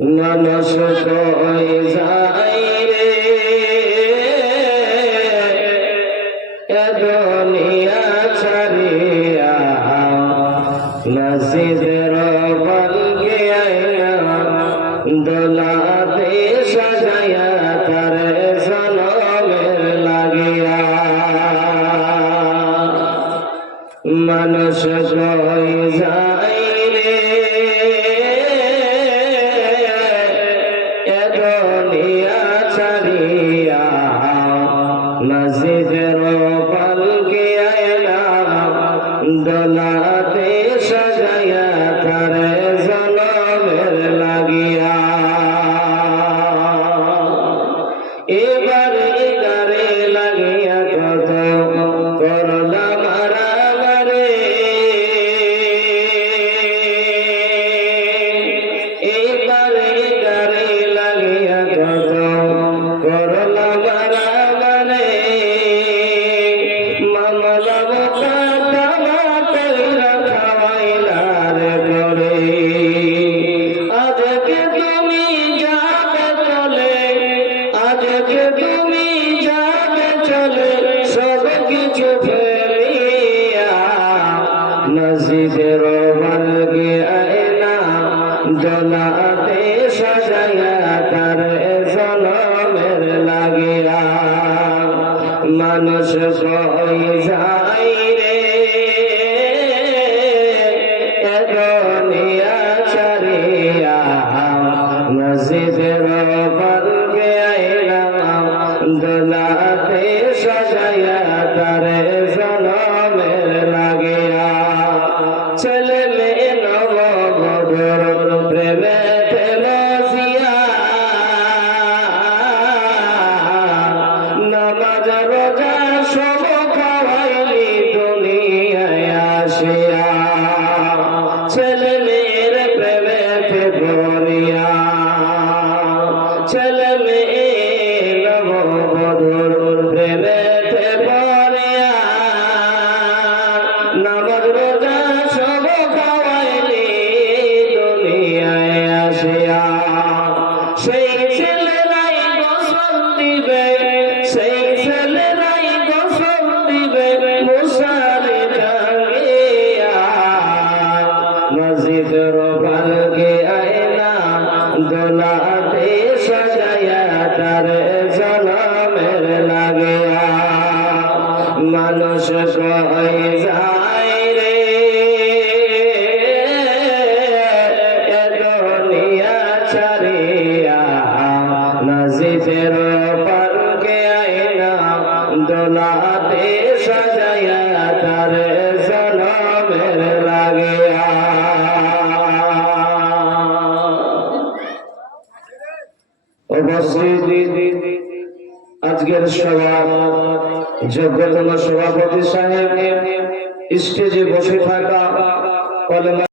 মানুষ কই যায় রে এ দুনিয়া ছাড়িয়া, মসজিদের বলকে আইনা দোলাতে সাজায়া তার জনমের লাগিয়া। মানুষ কই যায় রে এ দুনিয়া ছাড়িয়া, মসজিদের বলকে আইনা দোলাতে সাজায়া তার জনমের লাগিয়া। এবার গারে লাগিয়া কত করলা মারামারে, এবার গারে লাগিয়া কত করলা মারামারে। মামলা মোকদ্দমা কইরা খাওয়াইলা রে করে, আজকে তুমি যাবে চলে, আজকে তুমি যাবে চলে সব কিছু ফেলিয়া, মসজিদের বলকে আইনা দোলাতে সাজায়া তার জনমের লাগিয়া। মানুষ কই যায় রে এ দুনিয়া ছাড়িয়া, মসজিদের বলকে আইনা দোলাতে সাজায়া তার জনমের লাগিয়া। ছেলে মেয়ে নববধূর প্রেমেতে বসিয়া, নামাজ রোজা সব খাওয়াইলি দুনিয়ায় আসিয়া। ছেলে মেয়ের প্রেমেতে পড়িয়া, ছেলে মেয়ে নববধূর প্রেমেতে পড়িয়া, নামাজ রোজা সব খাওয়াইলি দুনিয়ায় আসিয়া। সেই ছেলেরাই গোসল দিবে, সেই ছেলেরাই গোসল দিবে মুসারে জাঙ্গিয়া, মসজিদের বলকে আইনা দোলাতে সাজায়া তার জনমের লাগিয়া। মানুষ কই যায় রে এ দুনিয়া ছাড়িয়া, মসজিদের বলকে আইনা দোলাতে সাজায়া তার জনমের লাগিয়া। উপস্থিত আজকের সভা যোগ্যতম সভাপতি সাহেব, স্টেজে বসে থাকা